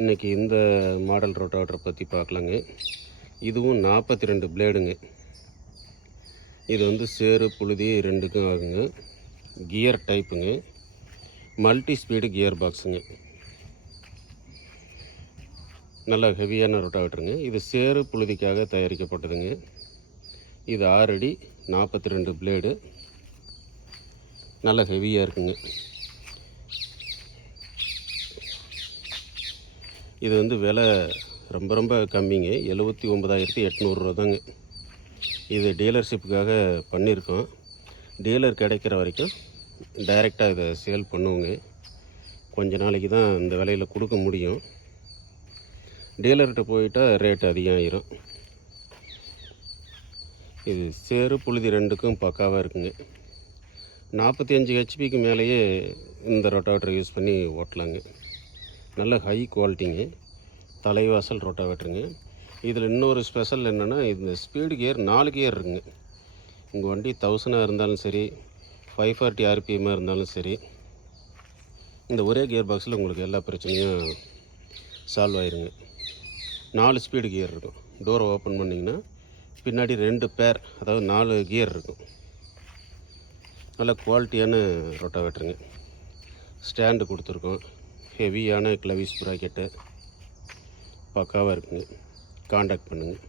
இன்றைக்கி இந்த மாடல் ரொட்டாவேட்டரை பற்றி பார்க்கலாங்க. இதுவும் 42 பிளேடுங்க. இது வந்து சேறு புழுதி ரெண்டுக்கும் ஆகுங்க. கியர் டைப்புங்க. மல்டி ஸ்பீடு கியர் பாக்ஸுங்க. நல்ல ஹெவியான ரொட்டாவேட்டருங்க. இது சேறு புழுதிக்காக தயாரிக்கப்பட்டதுங்க. இது 6 அடி 42 பிளேடு. நல்ல ஹெவியாக இருக்குங்க. இது வந்து விலை ரொம்ப கம்மிங்க. 79,800 தாங்க. இது டீலர்ஷிப்புக்காக பண்ணியிருக்கோம். டீலர் கிடைக்கிற வரைக்கும் டைரெக்டாக இதை சேல் பண்ணுவோங்க. கொஞ்ச நாளைக்கு தான் இந்த விலையில் கொடுக்க முடியும். டீலர்கிட்ட போயிட்டால் ரேட் அதிகம் ஆயிரும். இது சேறு புழுதி ரெண்டுக்கும் பக்காவாக இருக்குங்க. 45 ஹெச்பிக்கு மேலேயே இந்த ரொட்டாவேட்டரை யூஸ் பண்ணி ஓட்டலாங்க. நல்ல ஹை குவாலிட்டிங்க. தலைவாசல் ரொட்டாவேட்டருங்க. இதில் இன்னொரு ஸ்பெஷல் என்னென்னா, இந்த ஸ்பீடு கியர் 4 கியர் இருக்குங்க. உங்கள் வண்டி 1000 இருந்தாலும் சரி, 540 ஆர்பிஎம்மாக இருந்தாலும் சரி, இந்த ஒரே கியர் பாக்ஸில் உங்களுக்கு எல்லா பிரச்சனையும் சால்வ் ஆயிருங்க. 4 ஸ்பீடு கியர் இருக்கும். டோரை ஓப்பன் பண்ணிங்கன்னா பின்னாடி 2 பேர், அதாவது 4 கியர் இருக்கும். நல்ல குவாலிட்டியான ரொட்டாவேட்டருங்க. ஸ்டாண்டு கொடுத்துருக்கோம். ஹெவியான கிளவிஸ் ப்ராக்கெட்டு பக்காவாக இருக்குங்க. காண்டாக்ட் பண்ணுங்கள்.